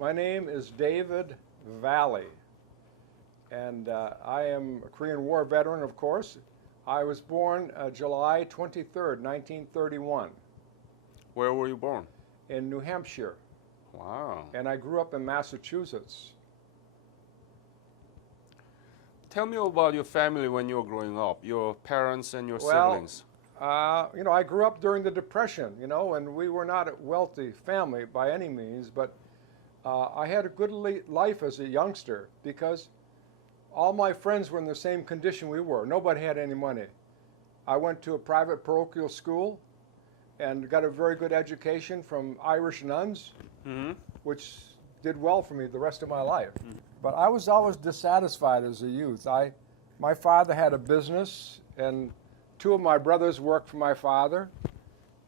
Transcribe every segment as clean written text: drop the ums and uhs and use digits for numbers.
My name is David Valley, and I am a Korean War veteran, of course. I was born July 23rd, 1931, Where were you born? in New Hampshire, Wow. and I grew up in Massachusetts. Tell me about your family when you were growing up, your parents and your Well, siblings. I grew up during the Depression, and we were not a wealthy family by any means, but I had a good life as a youngster because all my friends were in the same condition we were. Nobody had any money. I went to a private parochial school and got a very good education from Irish nuns, which did well for me the rest of my life. But I was always dissatisfied as a youth. My father had a business, and two of my brothers worked for my father,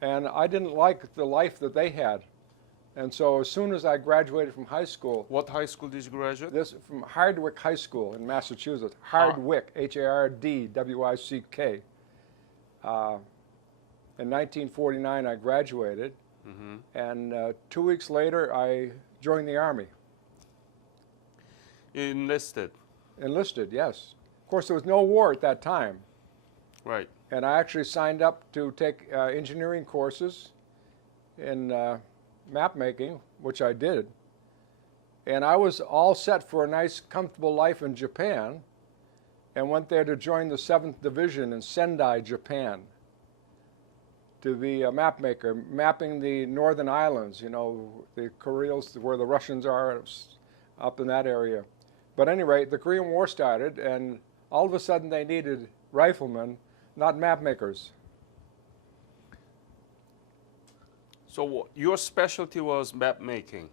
and I didn't like the life that they had. And so as soon as I graduated from high school, What high school did you graduate? this from Hardwick High School in Massachusetts, Hardwick, Hardwick. In 1949, I graduated, and 2 weeks later, I joined the Army. You enlisted. Enlisted, yes. Of course, there was no war at that time, Right. and I actually signed up to take engineering courses in map making, which I did. And I was all set for a nice, comfortable life in Japan, and went there to join the 7th Division in Sendai, Japan, to be a map maker, mapping the northern islands, the Koreans, where the Russians are, up in that area. But at any rate, the Korean War started, and all of a sudden they needed riflemen, not map makers. So your specialty was map making.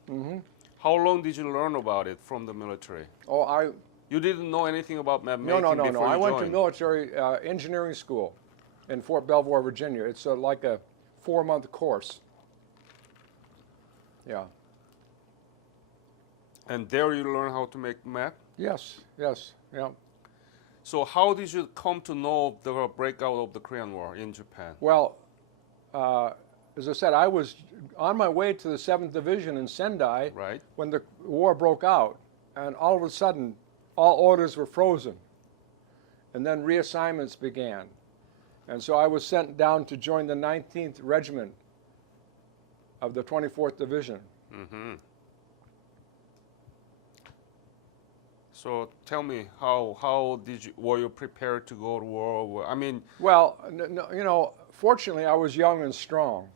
How long did you learn about it from the military? Oh, You didn't know anything about map making no. before you I went to joined? military engineering school in Fort Belvoir, Virginia. It's like a 4-month course. Yeah. And there you learn how to make map? Yes, yeah. So how did you come to know the breakout of the Korean War in Japan? Well, as I said, I was on my way to the 7th Division in Sendai Right. when the war broke out, and all of a sudden, all orders were frozen, and then reassignments began. And so I was sent down to join the 19th Regiment of the 24th Division. So tell me, how were you prepared to go to war? I mean, Well, fortunately, I was young and strong.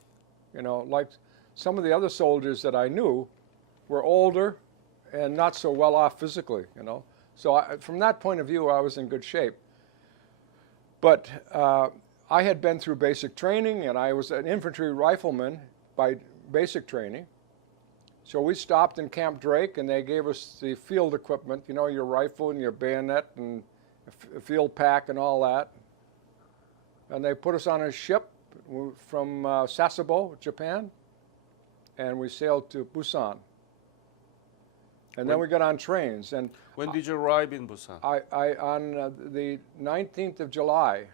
Like some of the other soldiers that I knew were older and not so well off physically, So from that point of view, I was in good shape. But I had been through basic training, and I was an infantry rifleman by basic training. So we stopped in Camp Drake, and they gave us the field equipment, your rifle and your bayonet and a field pack and all that. And they put us on a ship from Sasebo, Japan, and we sailed to Busan. And then we got on trains. And when did you arrive in Busan? on the 19th of July.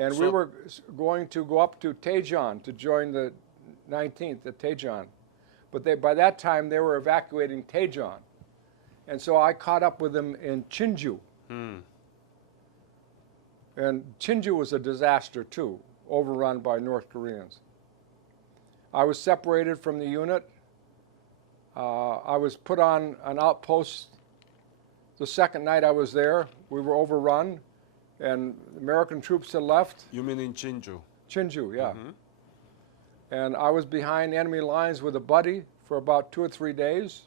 And we were going to go up to Daejeon to join the 19th at Daejeon. But by that time, they were evacuating Daejeon. And so I caught up with them in Chinju. And Chinju was a disaster, too, overrun by North Koreans. I was separated from the unit. I was put on an outpost the second night I was there. We were overrun, and American troops had left. You mean in Chinju? Chinju, yeah. And I was behind enemy lines with a buddy for about 2 or 3 days,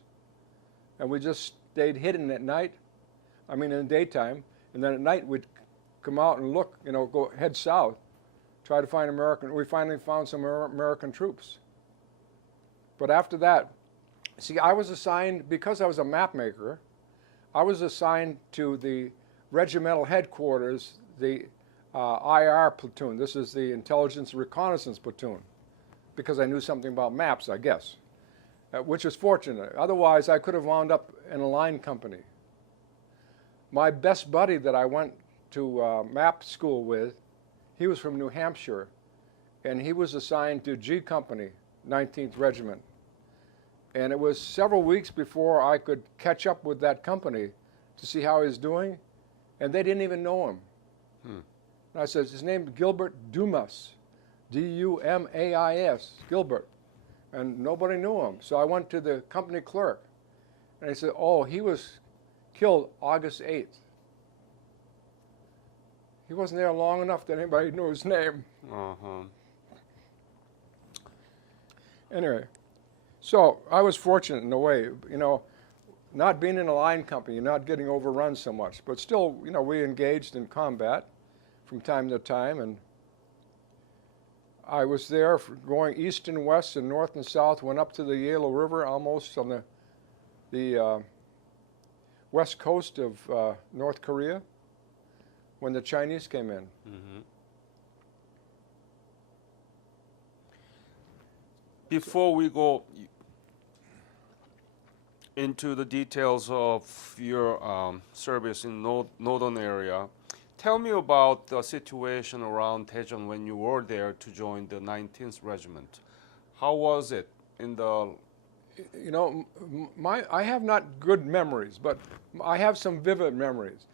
and we just stayed hidden at night. I mean, in the daytime, and then at night we'd come out and look, go head south, try to find American. We finally found some American troops. But after that, see, I was assigned, because I was a map maker, I was assigned to the regimental headquarters, the IR platoon. This is the Intelligence Reconnaissance platoon, because I knew something about maps, I guess, which was fortunate. Otherwise, I could have wound up in a line company. My best buddy that I went to map school with, he was from New Hampshire, and he was assigned to G Company, 19th Regiment. And it was several weeks before I could catch up with that company to see how he was doing, and they didn't even know him. And I said, his name is Gilbert Dumas, D-U-M-A-I-S, Gilbert. And nobody knew him. So I went to the company clerk, and he said, oh, he was killed August 8th. He wasn't there long enough that anybody knew his name. Anyway, so I was fortunate in a way, you know, not being in a line company, not getting overrun so much, but still, you know, we engaged in combat from time to time, and I was there going east and west and north and south, went up to the Yellow River almost on the west coast of North Korea when the Chinese came in. Before we go into the details of your service in northern area, tell me about the situation around Daejeon when you were there to join the 19th Regiment. How was it in the... You know, I have not good memories, but I have some vivid memories.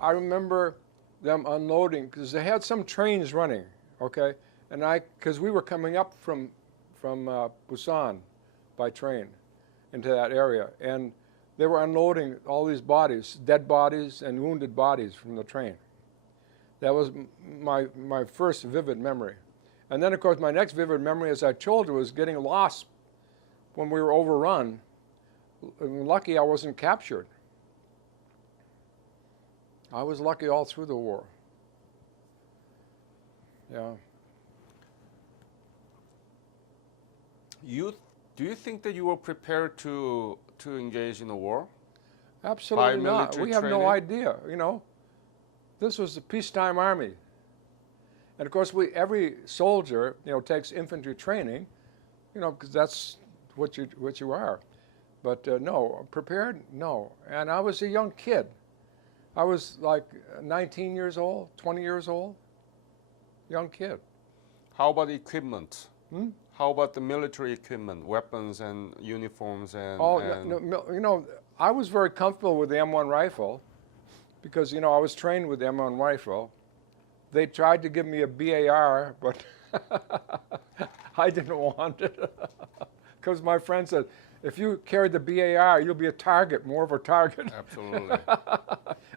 I remember them unloading, because they had some trains running, okay? And because we were coming up from Busan by train into that area, and they were unloading all these bodies, dead bodies and wounded bodies from the train. That was my first vivid memory. And then, of course, my next vivid memory, as I told you, was getting lost when we were overrun. Lucky I wasn't captured. I was lucky all through the war. Yeah. Do you think that you were prepared to engage in a war? Absolutely not. We have no idea, you know. This was the peacetime army. And of course, every soldier, you know, takes infantry training, you know, because that's what you are. But no, prepared, no. And I was a young kid. I was like 19 years old, 20 years old, young kid. How about equipment? How about the military equipment, weapons and uniforms and... No, you know, I was very comfortable with the M1 rifle because, you know, I was trained with the M1 rifle. They tried to give me a BAR, but I didn't want it because my friend said, if you carry the BAR, you'll be a target, more of a target. Absolutely.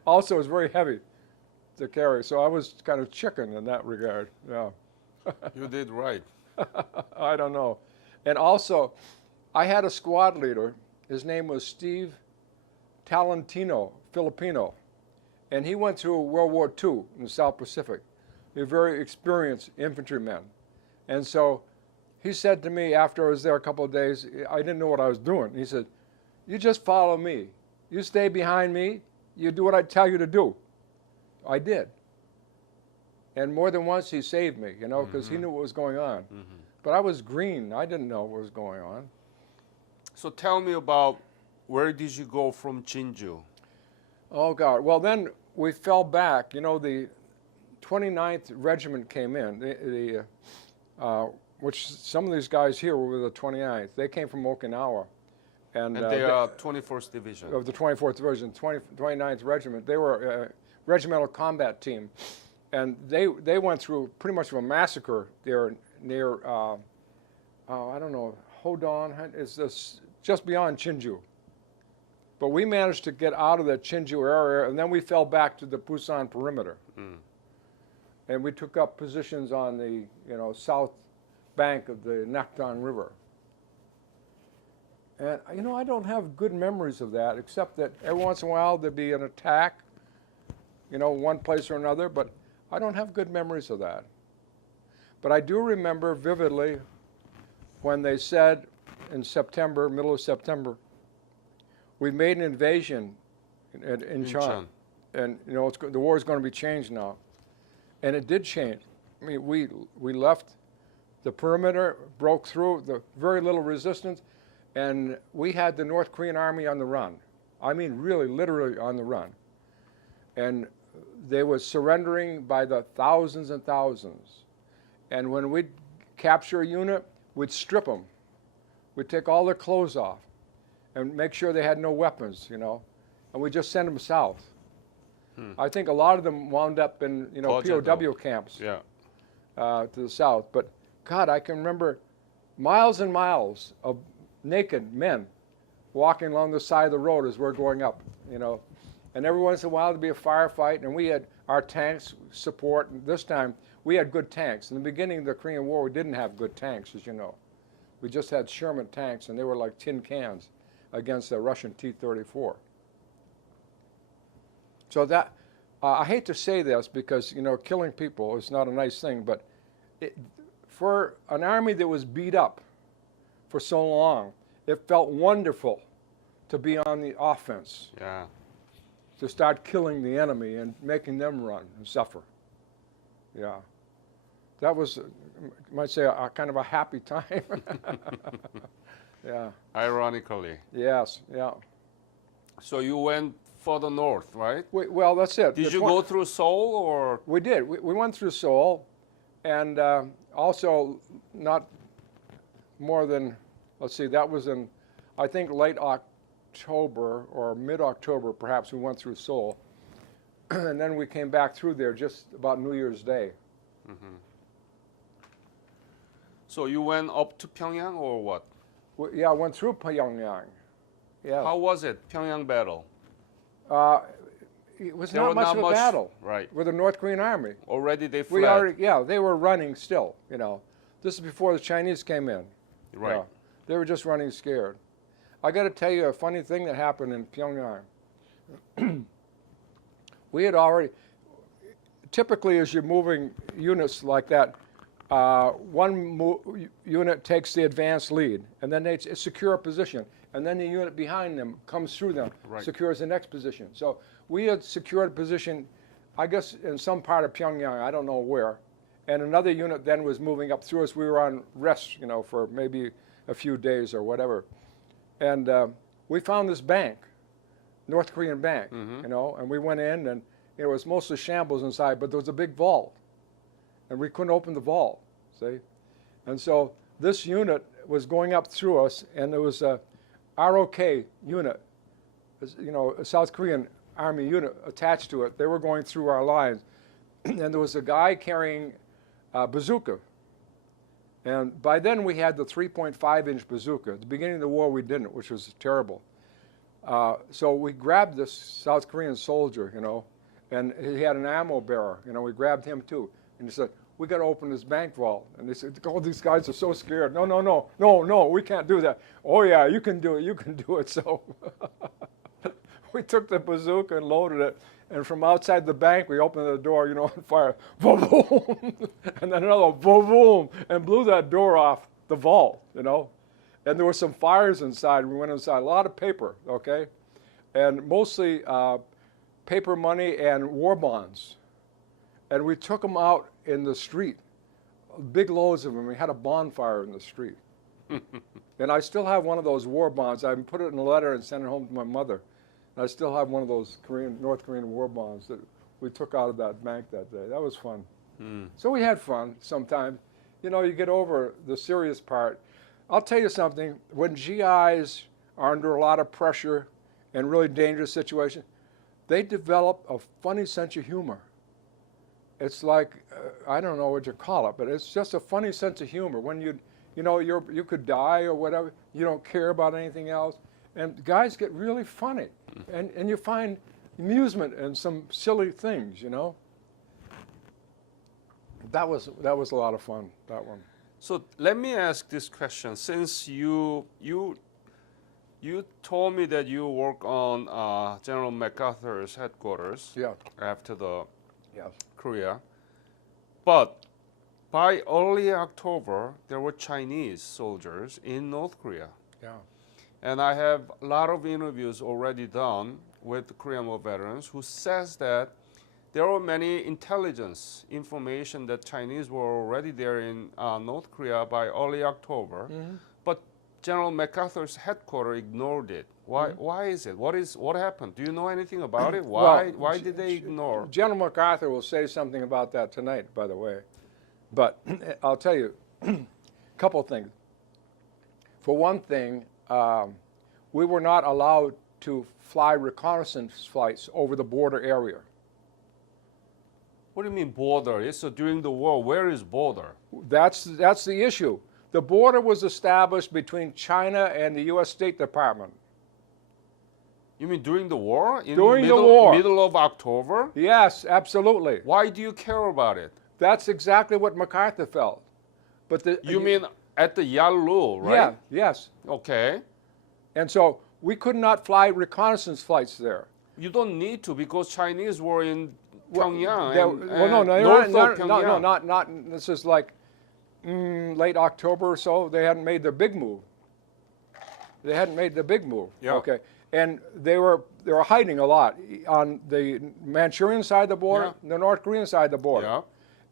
Also, it was very heavy to carry, so I was kind of chicken in that regard. Yeah. You did right. I don't know. And also, I had a squad leader. His name was Steve Talentino, Filipino. And he went through World War II in the South Pacific. He was a very experienced infantryman. And so he said to me after I was there a couple of days, I didn't know what I was doing. He said, you just follow me. You stay behind me. You do what I tell you to do. I did. And more than once he saved me, you know, because he knew what was going on. But I was green. I didn't know what was going on. So tell me about, where did you go from Jinju? Oh, God. Well, then we fell back. You know, the 29th Regiment came in, which some of these guys here were with the 29th. They came from Okinawa. And they are 24th Division. Of the 24th Division, 29th Regiment. They were a regimental combat team. And they went through pretty much a massacre there near, I don't know, Hodon. It's just beyond Chinju. But we managed to get out of the Chinju area, and then we fell back to the Busan perimeter. And we took up positions on the, you know, south bank of the Nakdong River. And, you know, I don't have good memories of that, except that every once in a while there'd be an attack, you know, one place or another, but I don't have good memories of that. But I do remember vividly when they said in September, middle of September, we made an invasion in Incheon. And, you know, the war is going to be changed now. And it did change. I mean, we left the perimeter, broke through, the very little resistance, and we had the North Korean army on the run. I mean, really, literally on the run. And they were surrendering by the thousands and thousands. And when we'd capture a unit, we'd strip them We'd take all their clothes off and make sure they had no weapons, you know, and we just send them south. I think a lot of them wound up in, you know, POW camps Yeah. To the south. But God, I can remember miles and miles of naked men walking along the side of the road as we're going up, you know. And every once in a while there'd be a firefight, and we had our tanks support. And this time we had good tanks. In the beginning of the Korean War, we didn't have good tanks, as you know. We just had Sherman tanks, and they were like tin cans against the Russian T-34. So that, I hate to say this because, you know, killing people is not a nice thing, but for an army that was beat up for so long, it felt wonderful to be on the offense, Yeah. to start killing the enemy and making them run and suffer. Yeah. That was, you might say, a kind of a happy time. Yeah. Ironically. Yes, yeah. So you went further north, right? Well, that's it. Did you go through Seoul or? We did. We went through Seoul, and also not more than, let's see, that was in, I think, late October or mid-October, perhaps, we went through Seoul. And then we came back through there just about New Year's Day. Mm-hmm. So you went up to Pyongyang or what? Yeah, I went through Pyongyang. Yeah. How was it, Pyongyang battle? It was There not were much not of a much- battle Right. with the North Korean army. Already they fled. We already, yeah, they were running still, you know. This is before the Chinese came in. Right. Yeah, they were just running scared. I got to tell you a funny thing that happened in Pyongyang. We had already, typically as you're moving units like that, one unit takes the advanced lead, and then they secure a position, and then the unit behind them comes through them, Right. secures the next position. So we had secured a position, I guess in some part of Pyongyang, I don't know where, and another unit then was moving up through us. We were on rest, you know, for maybe a few days or whatever. And we found this bank, North Korean bank, you know, and we went in, and it was mostly shambles inside, but there was a big vault, and we couldn't open the vault, see? And so this unit was going up through us, and there was a ROK unit, you know, a South Korean Army unit attached to it. They were going through our lines, and there was a guy carrying a bazooka. And by then we had the 3.5-inch bazooka. At the beginning of the war we didn't, which was terrible. So we grabbed this South Korean soldier, you know, and he had an ammo bearer. You know, we grabbed him too. And he said, we got to open this bank vault. And they said, oh, these guys are so scared. No, we can't do that. Oh, yeah, you can do it. So we took the bazooka and loaded it. And from outside the bank, we opened the door, you know, and fired, boom, boom, and then another boom, boom, and blew that door off the vault, you know. And there were some fires inside. We went inside, a lot of paper, okay, and mostly paper money and war bonds. And we took them out in the street, big loads of them. We had a bonfire in the street. And I still have one of those war bonds. I put it in a letter and sent it home to my mother. And I still have one of those North Korean war bonds that we took out of that bank that day. That was fun. So we had fun sometimes. You know, you get over the serious part. I'll tell you something. When GIs are under a lot of pressure and really dangerous situations, they develop a funny sense of humor. It's like, I don't know what you call it, but it's just a funny sense of humor. When you know, you could die or whatever, you don't care about anything else. And guys get really funny, and you find amusement in some silly things, you know. That was a lot of fun, that one. So let me ask this question. Since you told me that you work on General MacArthur's headquarters, Yeah. after the Yes. Korea, but by early October there were Chinese soldiers in North Korea. Yeah. And I have a lot of interviews already done with Korean War veterans who says that there were many intelligence information that Chinese were already there in North Korea by early October, but General MacArthur's headquarters ignored it. Why is it? What happened? Do you know anything about it? Why did they ignore? General MacArthur will say something about that tonight, by the way. But I'll tell you a couple of things. For one thing, we were not allowed to fly reconnaissance flights over the border area. What do you mean border? It's during the war. Where is border? That's the issue. The border was established between China and the U.S. State Department. You mean during the war? During the war. Middle of October? Yes, absolutely. Why do you care about it? That's exactly what MacArthur felt. But You mean at the Yalu, right? Yeah, yes. Okay. And so we could not fly reconnaissance flights there. You don't need to because Chinese were in Pyongyang. Not. This is like late October or so. They hadn't made their big move. Yeah. Okay. And they were hiding a lot on the Manchurian side of the border, the North Korean side of the border. Yeah.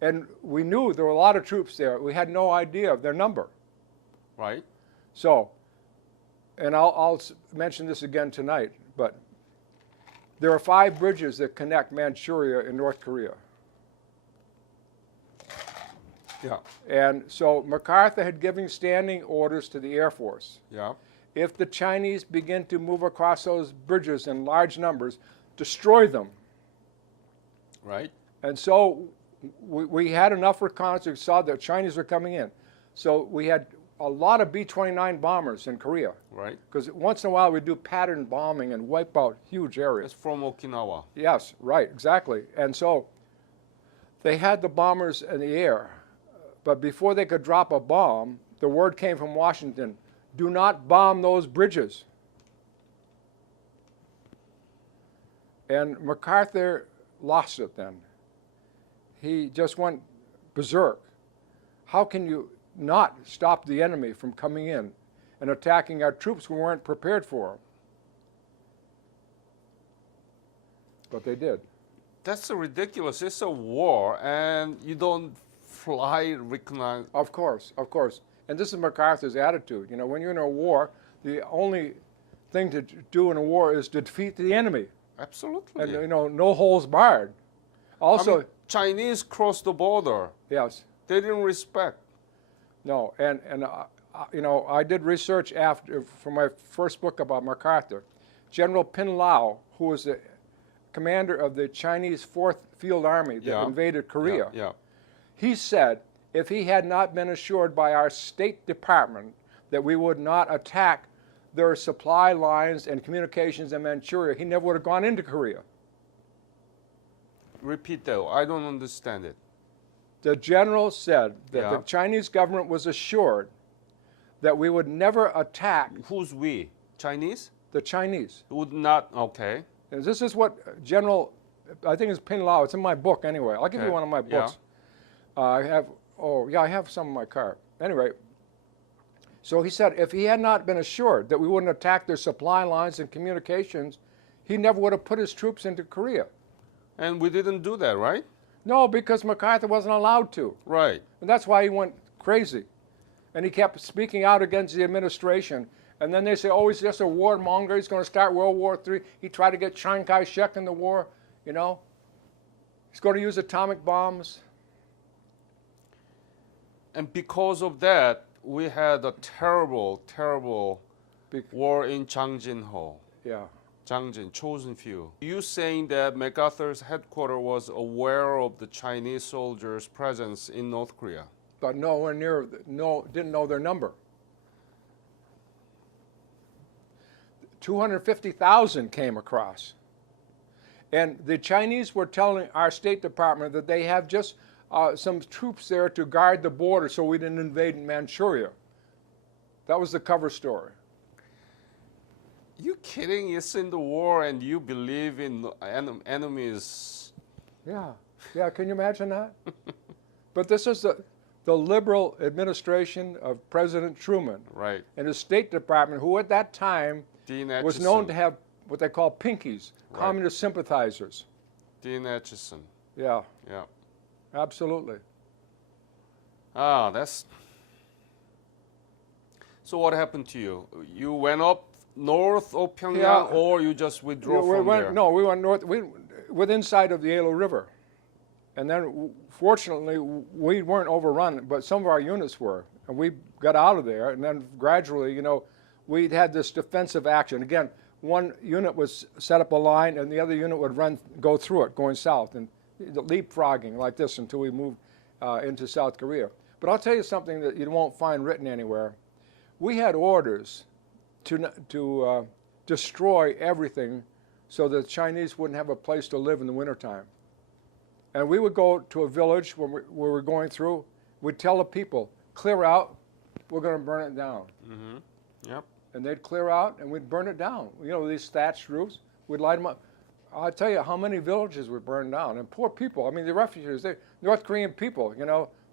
And we knew there were a lot of troops there. We had no idea of their number. Right. So, and I'll mention this again tonight, but there are 5 bridges that connect Manchuria and North Korea. Yeah. And so MacArthur had given standing orders to the Air Force. Yeah. If the Chinese begin to move across those bridges in large numbers, destroy them. Right. And so we had enough reconnaissance, saw the Chinese were coming in. So we had a lot of B-29 bombers in Korea. Right. Because once in a while we do pattern bombing and wipe out huge areas. It's from Okinawa. Yes, right, exactly. And so they had the bombers in the air. But before they could drop a bomb, the word came from Washington, do not bomb those bridges. And MacArthur lost it then. He just went berserk. How can you not stop the enemy from coming in and attacking our troops we weren't prepared for? But they did. That's so ridiculous. It's a war, and you don't fly reconnaissance. Of course, of course. And this is MacArthur's attitude. You know, when you're in a war, the only thing to do in a war is to defeat the enemy. Absolutely. And, you know, no holes barred. Also, I mean, Chinese crossed the border. yes, They didn't respect. no, and you know, I did research for my first book about MacArthur. General Pin Lau, who was the commander of the Chinese 4th Field Army that invaded Korea, Yeah. he said if he had not been assured by our State Department that we would not attack their supply lines and communications in Manchuria, he never would have gone into Korea. Repeat that. I don't understand it. The general said that the Chinese government was assured that we would never attack Who's we? Chinese? the Chinese. Would not. Okay. And this is what General, I think it's Pin Lau, it's in my book anyway. I'll give you Okay. one of my books. I have some in my car. Anyway, so he said if he had not been assured that we wouldn't attack their supply lines and communications, he never would have put his troops into Korea. And we didn't do that, right? No, because MacArthur wasn't allowed to. Right. And that's why he went crazy. And he kept speaking out against the administration. And then they say, oh, he's just a warmonger. He's going to start World War III. He tried to get Chiang Kai-shek in the war, you know. He's going to use atomic bombs. And because of that, we had a terrible, terrible war in Jangjin-ho. Yeah. Jangjin, chosen few. You saying that MacArthur's headquarters was aware of the Chinese soldiers' presence in North Korea? But nowhere near, didn't know their number. 250,000 came across. And the Chinese were telling our State Department that they have just some troops there to guard the border so we didn't invade Manchuria. That was the cover story. You kidding? It's in the war and you believe in enemies. Yeah, can you imagine that? But this is the liberal administration of President Truman. Right. And his State Department, who at that time was known to have what they call pinkies, communist sympathizers. Dean Acheson. Yeah, Yeah. absolutely. Ah, that's... So what happened to you? You went up north of Pyongyang, or you just withdrew from there? No, we went north, within sight of the Yalu River. And then, fortunately, we weren't overrun, but some of our units were. And we got out of there, and then gradually, we'd had this defensive action. Again, one unit would set up a line, and the other unit would go through it, going south, and leapfrogging like this until we moved into South Korea. But I'll tell you something that you won't find written anywhere. We had orders to destroy everything so the Chinese wouldn't have a place to live in the wintertime. And we would go to a village where we were going through. We'd tell the people, clear out, we're going to burn it down. Mm-hmm. Yep. And they'd clear out, and we'd burn it down. These thatched roofs, we'd light them up. I'll tell you how many villages were burned down. And poor people, the refugees, North Korean people,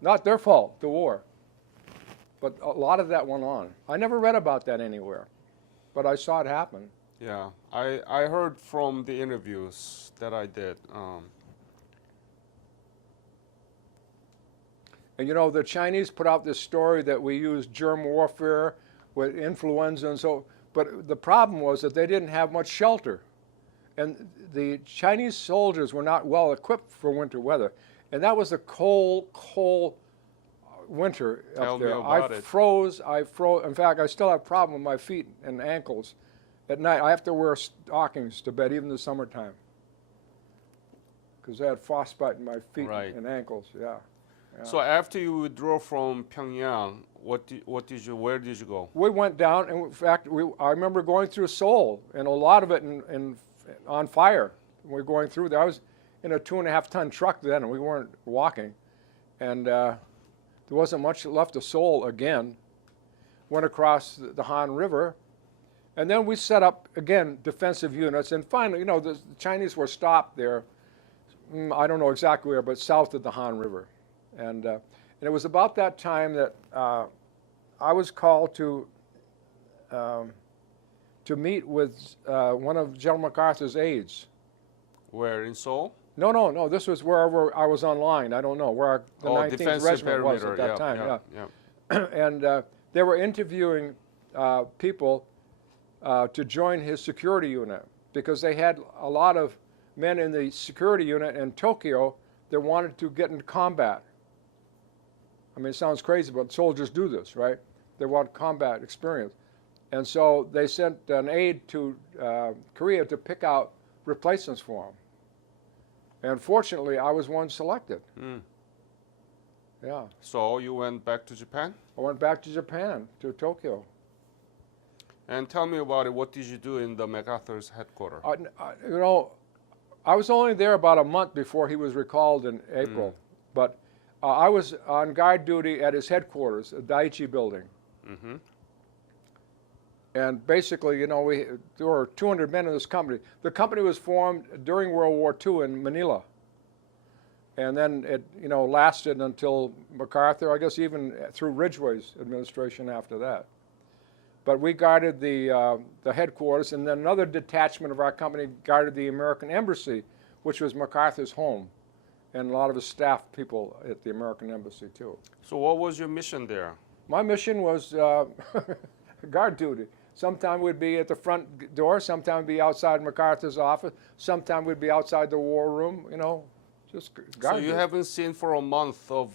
not their fault, the war. But a lot of that went on. I never read about that anywhere, but I saw it happen. Yeah, I heard from the interviews that I did. And the Chinese put out this story that we used germ warfare with influenza and so, but the problem was that they didn't have much shelter. And the Chinese soldiers were not well equipped for winter weather. And that was a cold winter Tell up there. me about I it. froze. In fact, I still have a problem with my feet and ankles. At night, I have to wear stockings to bed, even in the summertime, because I had frostbite in my feet and ankles. Yeah. So after you withdrew from Pyongyang, where did you go? We went down, and in fact, I remember going through Seoul, and a lot of it on fire. We were going through there. I was in a 2.5-ton truck then, and we weren't walking. And there wasn't much left of Seoul again. Went across the Han River, and then we set up, again, defensive units. And finally, the Chinese were stopped there, I don't know exactly where, but south of the Han River. And it was about that time that I was called to meet with one of General MacArthur's aides. Where, in Seoul? No. This was wherever I was online. I don't know where the 19th Regiment was at that time. Yeah. And they were interviewing people to join his security unit because they had a lot of men in the security unit in Tokyo that wanted to get into combat. It sounds crazy, but soldiers do this, right? They want combat experience. And so they sent an aide to Korea to pick out replacements for them. And fortunately, I was one selected. Mm. Yeah. So you went back to Japan? I went back to Japan, to Tokyo. And tell me about it. What did you do in the MacArthur's headquarters? I was only there about a month before he was recalled in April. But I was on guard duty at his headquarters, the Daiichi building. Mm-hmm. And basically, there were 200 men in this company. The company was formed during World War II in Manila. And then it, lasted until MacArthur, I guess even through Ridgway's administration after that. But we guarded the headquarters, and then another detachment of our company guarded the American Embassy, which was MacArthur's home, and a lot of his staff people at the American Embassy too. So what was your mission there? My mission was guard duty. Sometime we'd be at the front door, sometime we'd be outside MacArthur's office, sometime we'd be outside the war room, just guard So you duty. haven't seen for a month of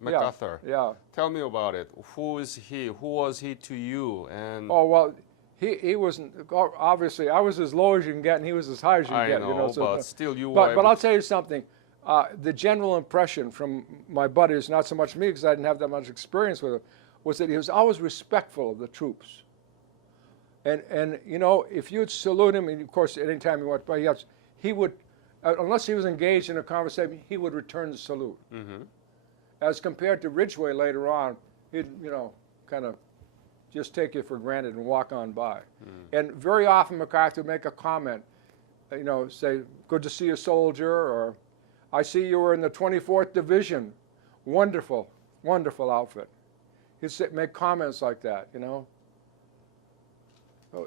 MacArthur. Yeah. Tell me about it. Who is he? Who was he to you? And Oh, well, he wasn't, obviously, I was as low as you can get, and he was as high as you can get. I know, so, but still you were. But I'll tell you something. The general impression from my buddies, not so much me because I didn't have that much experience with him, was that he was always respectful of the troops. And if you'd salute him, and of course, any time he went by, he would, unless he was engaged in a conversation, he would return the salute. Mm-hmm. As compared to Ridgway later on, he'd, kind of just take you for granted and walk on by. And very often MacArthur would make a comment, say, good to see you, soldier, or I see you were in the 24th Division. Wonderful, wonderful outfit. He'd make comments like that,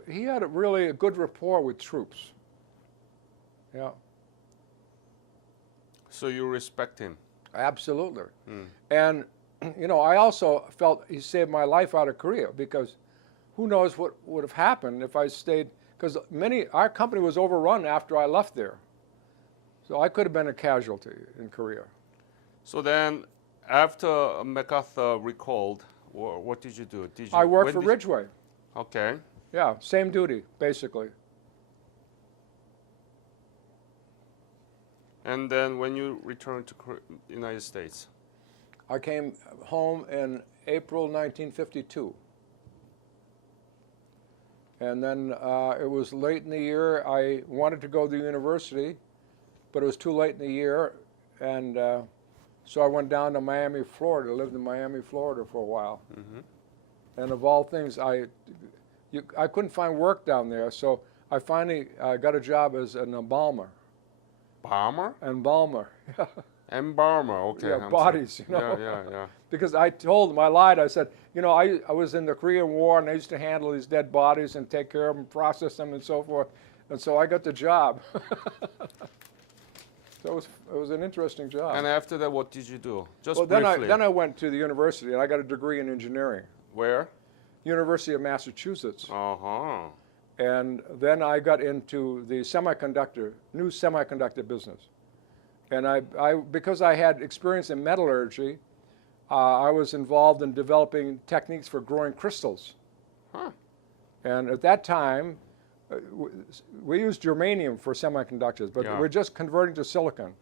He had really a good rapport with troops. Yeah. So you respect him? Absolutely. And, I also felt he saved my life out of Korea because who knows what would have happened if I stayed, because our company was overrun after I left there. So I could have been a casualty in Korea. So then, after MacArthur recalled, What did you do? Did you? I worked when for did- Ridgeway. Okay. Yeah, same duty, basically. And then when you returned to United States, I came home in April 1952. And then it was late in the year. I wanted to go to university, but it was too late in the year. And so I went down to Miami, Florida, lived in Miami, Florida for a while. And of all things, I couldn't find work down there. So I finally got a job as an embalmer. Balmer? Embalmer. Embalmer, okay. Yeah, bodies, you know. Yeah. Because I told them, I lied. I said, you know, I was in the Korean War and I used to handle these dead bodies and take care of them, process them, and so forth. And so I got the job. So it was an interesting job. And after that, what did you do? Just Well, briefly. then I went to the university and I got a degree in engineering. Where? University of Massachusetts. Uh-huh. And then I got into the new semiconductor business. And because I had experience in metallurgy, I was involved in developing techniques for growing crystals. Huh. And at that time, we used germanium for semiconductors, but Yeah. we're just converting to silicon.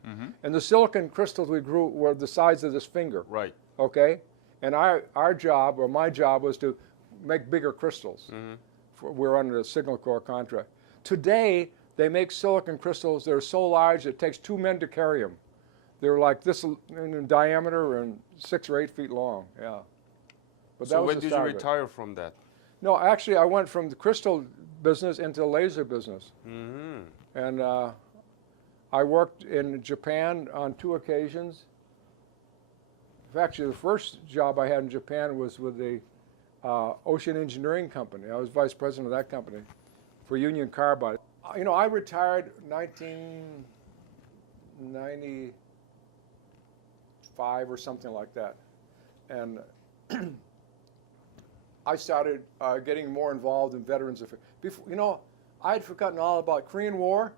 And the silicon crystals we grew were the size of this finger. Right. Okay? And our job, or my job, was to make bigger crystals. We're under a Signal Corps contract. Today, they make silicon crystals that are so large it takes 2 men to carry them. They're like this in diameter and 6 or 8 feet long. Yeah. But So was when the did you start of it. retire from that? No, actually, I went from the crystal business into the laser business. And I worked in Japan on 2 occasions. Actually, the first job I had in Japan was with the Ocean Engineering Company. I was vice president of that company for Union Carbide. You know, I retired 1995 or something like that. And I started getting more involved in Veterans Affairs. You know, I had forgotten all about Korean War,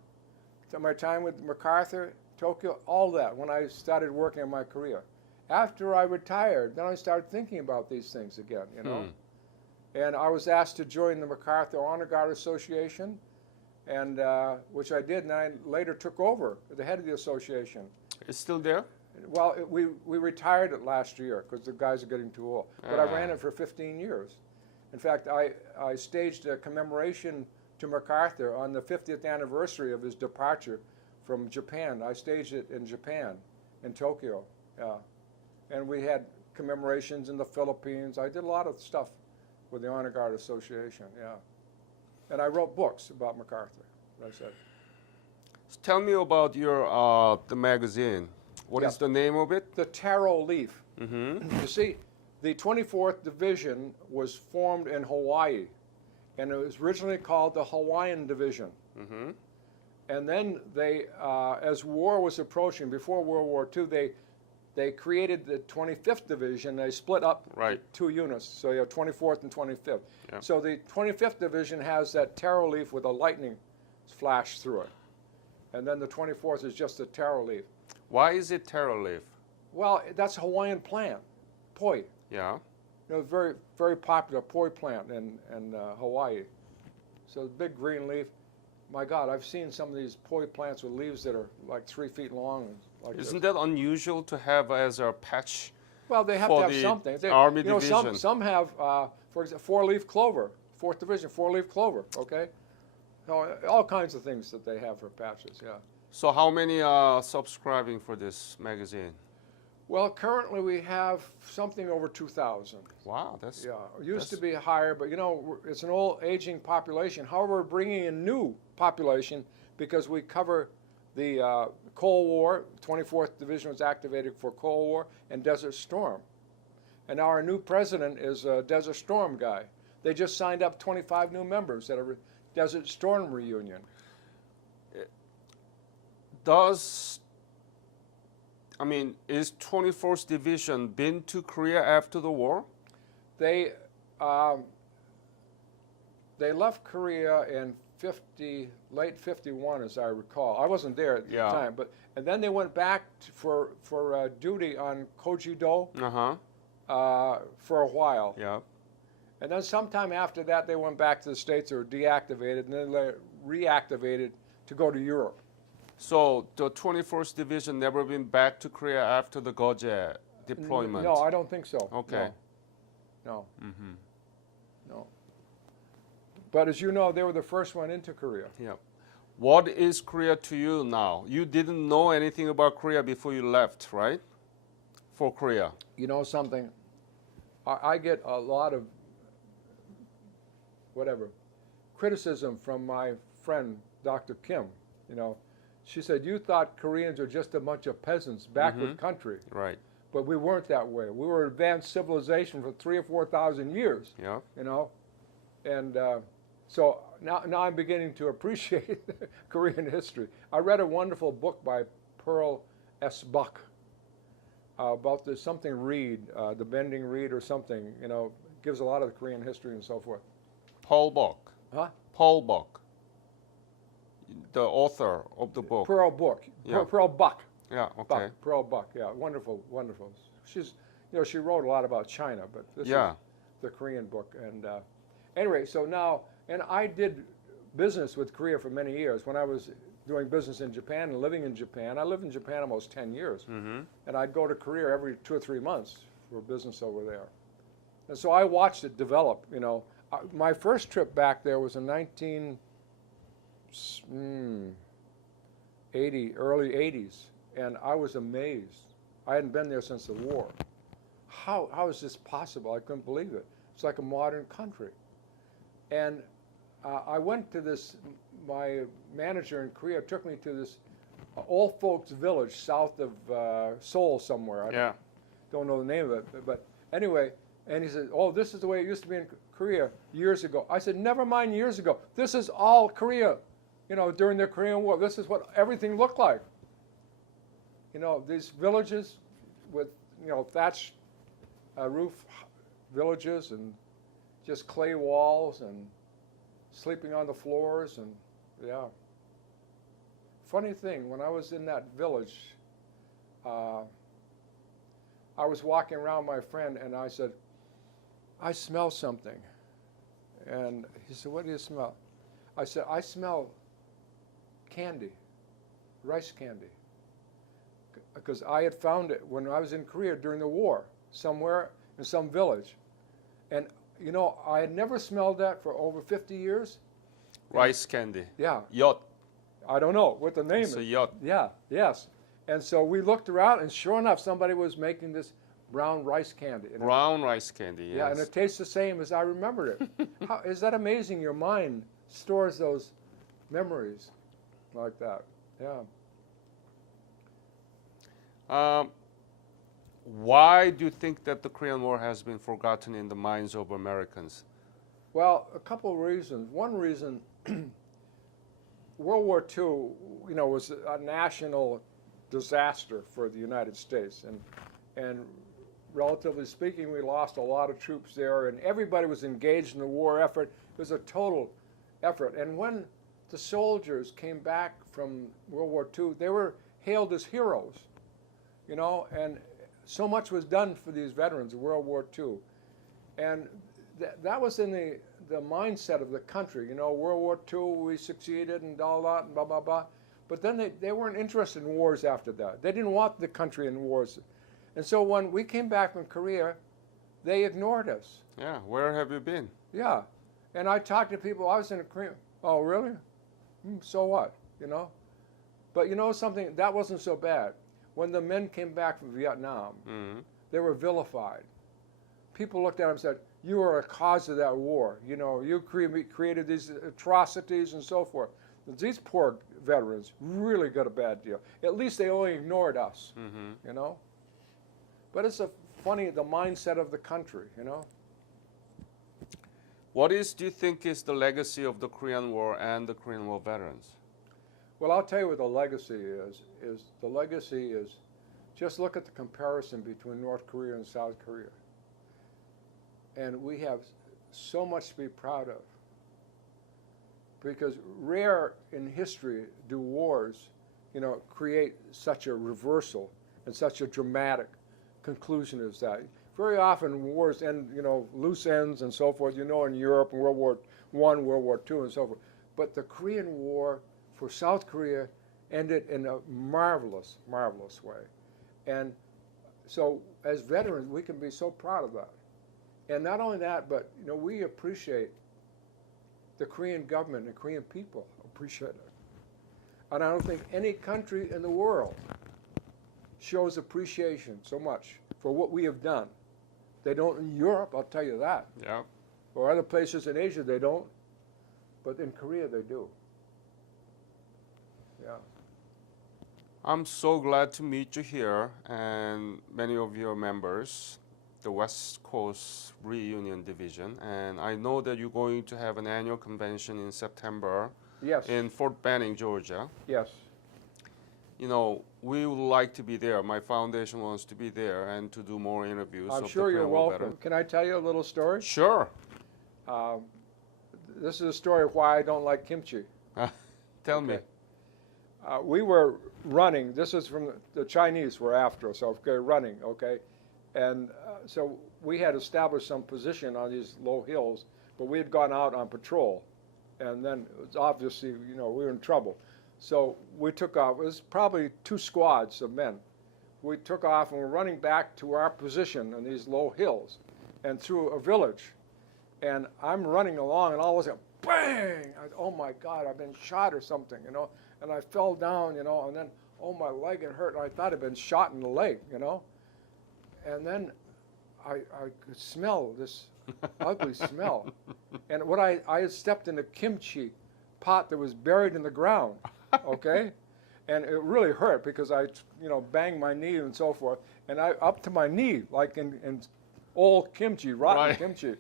my time with MacArthur, Tokyo, all that when I started working in my career. After I retired, then I started thinking about these things again, you know. And I was asked to join the MacArthur Honor Guard Association, and which I did, and I later took over the head of the association. It's still there? Well, we retired it last year because the guys are getting too old. But I ran it for 15 years. In fact, I staged a commemoration to MacArthur on the 50th anniversary of his departure from Japan. I staged it in Japan, in Tokyo. Yeah. And we had commemorations in the Philippines. I did a lot of stuff with the Honor Guard Association, yeah. And I wrote books about MacArthur, as I said. So tell me about your the magazine. What is the name of it? The Taro Leaf. You see, the 24th Division was formed in Hawaii, and it was originally called the Hawaiian Division. And then they, as war was approaching, before World War II, they created the 25th Division. They split up 2 units, so you have 24th and 25th. Yeah. So the 25th Division has that taro leaf with a lightning flash through it. And then the 24th is just a taro leaf. Why is it taro leaf? Well, that's a Hawaiian plant, poi. Yeah. You know, very, very popular poi plant in Hawaii. So the big green leaf. My God, I've seen some of these poi plants with leaves that are like 3 feet long. Like Isn't that unusual to have as a patch? Well, they have for to have the something. Army you know, Division? some have, for example, 4-leaf clover, 4th Division, 4-leaf clover. Okay, so all kinds of things that they have for patches. Yeah. So how many are subscribing for this magazine? Well, currently we have something over 2,000. Wow, that's Yeah, it used to be higher, but you know, it's an old aging population. However, we're bringing in new population because we cover the Cold War. 24th Division was activated for Cold War and Desert Storm. And now our new president is a Desert Storm guy. They just signed up 25 new members at a Desert Storm reunion. Is 24th Division been to Korea after the war? They left Korea in late 51, as I recall. I wasn't there at the time, and then they went back for duty on Kojido, for a while. Yeah. And then sometime after that, they went back to the States or deactivated, and then they reactivated to go to Europe. So the 21st Division never been back to Korea after the Goje deployment? No, I don't think so. Okay. No. Mm-hmm. No. But as you know, they were the first one into Korea. Yeah. What is Korea to you now? You didn't know anything about Korea before you left, right? For Korea. You know something? I get a lot of criticism from my friend, Dr. Kim. You know, she said, you thought Koreans are just a bunch of peasants, backward country. Right. But we weren't that way. We were advanced civilization for 3,000 or 4,000 years. Yeah. You know, and so now I'm beginning to appreciate Korean history. I read a wonderful book by Pearl S. Buck about the something reed, the bending reed or something. You know, gives a lot of the Korean history and so forth. Paul Buck. Huh? Paul Buck. The author of the book. Pearl Book. Yeah. Pearl Buck. Yeah. Okay. Buck. Pearl Buck. Yeah, wonderful, wonderful. She's, you know, she wrote a lot about China, but this is the Korean book. And anyway, so now, and I did business with Korea for many years. When I was doing business in Japan and living in Japan, I lived in Japan almost 10 years. Mm-hmm. And I'd go to Korea every 2 or 3 months for business over there. And so I watched it develop, you know. My first trip back there was in early 80s, and I was amazed. I hadn't been there since the war. How is this possible? I couldn't believe it. It's like a modern country. And I went to this, my manager in Korea took me to this old folks village south of Seoul somewhere. I don't know the name of it, but anyway, and he said, oh, this is the way it used to be in Korea years ago. I said, never mind years ago. This is all Korea, you know, during the Korean War. This is what everything looked like. You know, these villages with, you know, thatched roof villages and just clay walls and sleeping on the floors and, yeah. Funny thing, when I was in that village, I was walking around my friend and I said, I smell something. And he said, what do you smell? I said, I smell candy, rice candy. Because I had found it when I was in Korea during the war, somewhere in some village. And, you know, I had never smelled that for over 50 years. Rice candy. Yeah. Yacht. I don't know what the name is. It's a yacht. Yeah, yes. And so we looked around, and sure enough, somebody was making this brown rice candy. And Brown rice candy, yes. yeah, and it tastes the same as I remembered it. Is that amazing? Your mind stores those memories like that. Yeah. Why do you think that the Korean War has been forgotten in the minds of Americans? Well, a couple of reasons. One reason, World War II, you know, was a national disaster for the United States, and relatively speaking, we lost a lot of troops there, and everybody was engaged in the war effort. It was a total effort. And when the soldiers came back from World War II, they were hailed as heroes, you know, and so much was done for these veterans of World War II. And that was in the mindset of the country, you know, World War II, we succeeded and all that, and blah, blah, blah. But then they weren't interested in wars after that. They didn't want the country in wars. And so when we came back from Korea, they ignored us. Yeah, where have you been? Yeah. And I talked to people, I was in Korea. Oh, really? So what, you know? But you know something, that wasn't so bad. When the men came back from Vietnam, they were vilified. People looked at them and said, you are a cause of that war. You know, you created these atrocities and so forth. These poor veterans really got a bad deal. At least they only ignored us, you know? But it's funny, the mindset of the country, you know? What do you think is the legacy of the Korean War and the Korean War veterans? Well, I'll tell you what the legacy is the legacy is just look at the comparison between North Korea and South Korea. And we have so much to be proud of. Because rare in history do wars, you know, create such a reversal and such a dramatic conclusion as that. very often wars end, loose ends and so forth, in Europe and World War I, World War II, and so forth. But the Korean War for South Korea ended in a marvelous, marvelous way. And so as veterans, we can be so proud of that. And not only that, but we appreciate the Korean government and the Korean people appreciate it. And I don't think any country in the world shows appreciation so much for what we have done. They don't in Europe, I'll tell you that. Yeah. Or other places in Asia, they don't. But in Korea, they do. Yeah. I'm so glad to meet you here and many of your members, the West Coast Reunion Division. And I know that you're going to have an annual convention in September. Yes. In Fort Benning, Georgia. Yes. We would like to be there. My foundation wants to be there and to do more interviews. I'm of sure the you're Korean War welcome. veteran. Can I tell you a little story? Sure. This is a story of why I don't like kimchi. Tell me. We were running. This is from the Chinese were after us, okay, running, okay? And so we had established some position on these low hills, but we had gone out on patrol. And then it was obviously, we were in trouble. So we took off. It was probably 2 squads of men. We took off and we're running back to our position on these low hills and through a village. And I'm running along and all of a sudden, bang! Oh my God, I've been shot or something, And I fell down, and then, oh, my leg, it hurt. I thought I'd been shot in the leg, And then I could smell this ugly smell. And what I had stepped in a kimchi pot that was buried in the ground, okay? And it really hurt because I, banged my knee and so forth. And I up to my knee, like in old kimchi, rotten kimchi.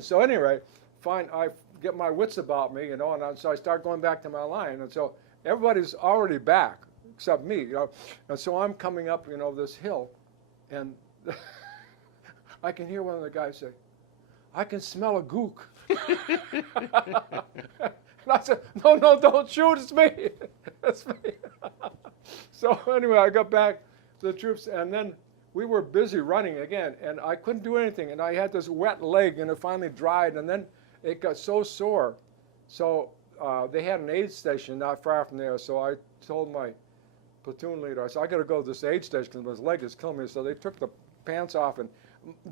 So anyway, fine, I get my wits about me, and so I start going back to my line. And so everybody's already back except me, And so I'm coming up, this hill, and I can hear one of the guys say, "I can smell a gook." And I said, no, don't shoot, it's me. It's me. So anyway, I got back to the troops, and then we were busy running again, and I couldn't do anything, and I had this wet leg, and it finally dried, and then it got so sore. So they had an aid station not far from there, so I told my platoon leader, I said, I got to go to this aid station because my leg is killing me. So they took the pants off, and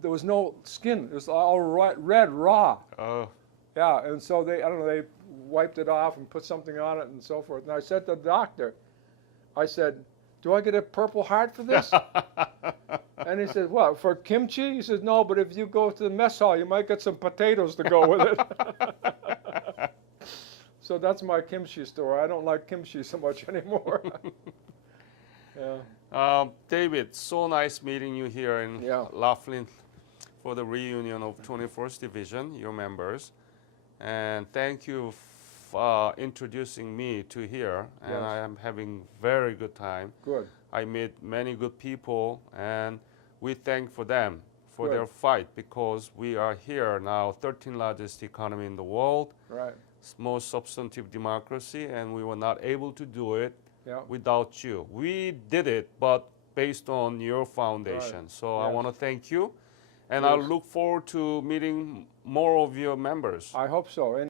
there was no skin. It was all red, raw. Oh. Yeah, and so they wiped it off and put something on it and so forth. And I said to the doctor, I said, do I get a Purple Heart for this? And he said, what, for kimchi? He said, no, but if you go to the mess hall, you might get some potatoes to go with it. So that's my kimchi story. I don't like kimchi so much anymore. Yeah. David, so nice meeting you here in Laughlin for the reunion of 21st Division, your members. And thank you for introducing me to here. And Yes. I am having very good time. Good. I meet many good people, and we thank for them for Good. their fight, because we are here now, 13th largest economy in the world, Right. most substantive democracy, and we were not able to do it Yeah. without you. We did it, but based on your foundation. Right. So I Yes. want to thank you, and Yes. I look forward to meeting more of your members. I hope so.